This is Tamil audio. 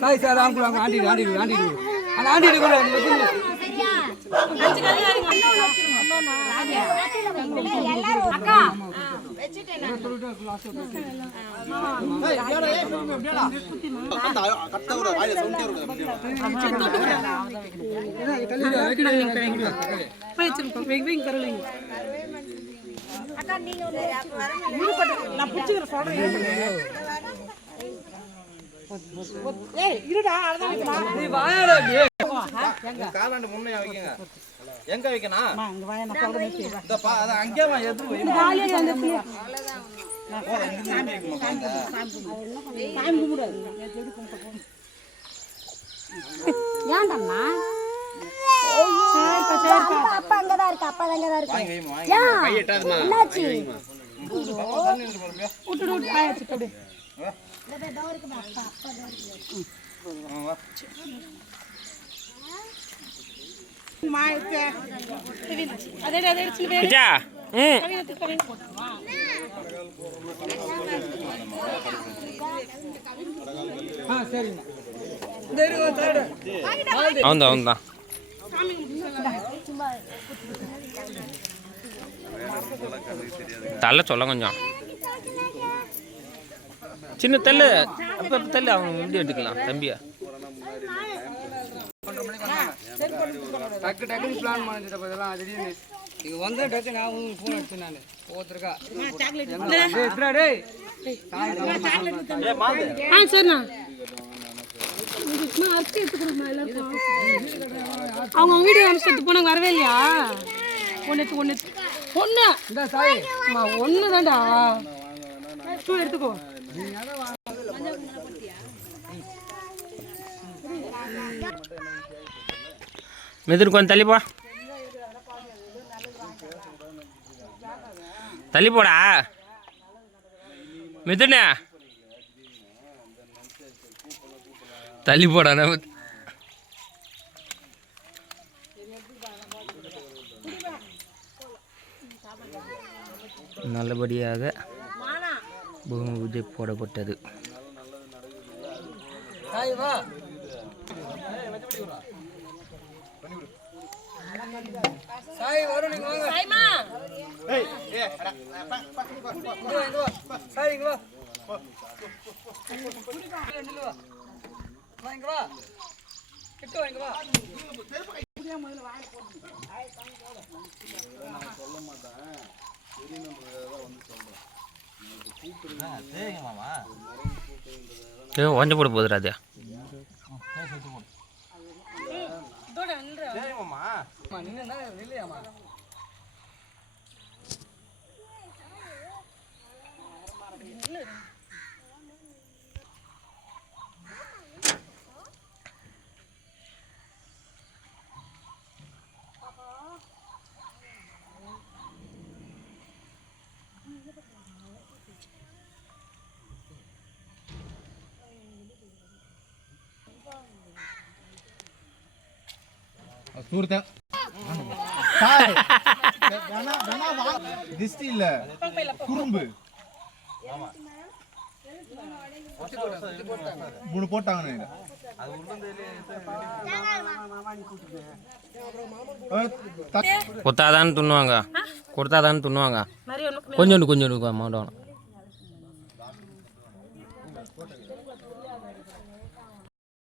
சாய் சார் ஆண்டு வாங்க ஆண்டிடு ஆண்டிடு ஆண்டிடு. அந்த ஆண்டிடு கூட அக்கா நீங்க எப்படி இருக்குமா, காந்த? ஏன்டம்மா அப்பா அங்கதான் இருக்கு அப்பா அங்கதான் இருக்கு என்னாச்சு. கிட்டா ம் தள்ள சொல்ல கொஞ்சம் சின்ன தள்ளு. அப்போ தள்ளு அவன் வீடியோ எடுத்துக்கலாம் தம்பியா? டக்கு டக்குன்னு பிளான் பண்ணிட்டு போதெல்லாம் திடீர்னு. இங்க வந்தா டக்கு நான் ஃபோன் அடிச்சேன் நான். ஒவ்வொருத்தருக்கா? ஆ சரிண்ணா அரிசி எடுத்துக்கணுமா எல்லாருக்கும் அவங்க வீடியோ அனுப்பிச்சு போனாங்க வரவே இல்லையா? ஒன்று எடுத்து ஒன்று ஒன்று ஒன்று தான்டா எடுத்துக்கோ. மிதுன் கொஞ்சம் தள்ளி போ. தள்ளி போடா. மிதுனே. தள்ளி போடா நல்லபடியாக பூமி பூஜை போடப்பட்டது. சொல்ல மாட்டேன் சாய் வரும் நீங்க வாங்க இங்க வா, இங்க வா சாய் இங்க வா நில்லு வா வா இங்க வா கிட்ட வா இங்க வா சரிங்க மாமா ஏ ஒஞ்ச போட போகுது ராஜா மாமா நில்லையாமா சுहृத்த திஷ்டி இல்ல. குறும்பு. மூணு போட்டாங்க கொத்தாதான்னு துண்ணுவாங்க. கொடுத்தாதான்னு துண்ணுவாங்க. கொஞ்சோண்டு கொஞ்சோண்டு மாட்டோம்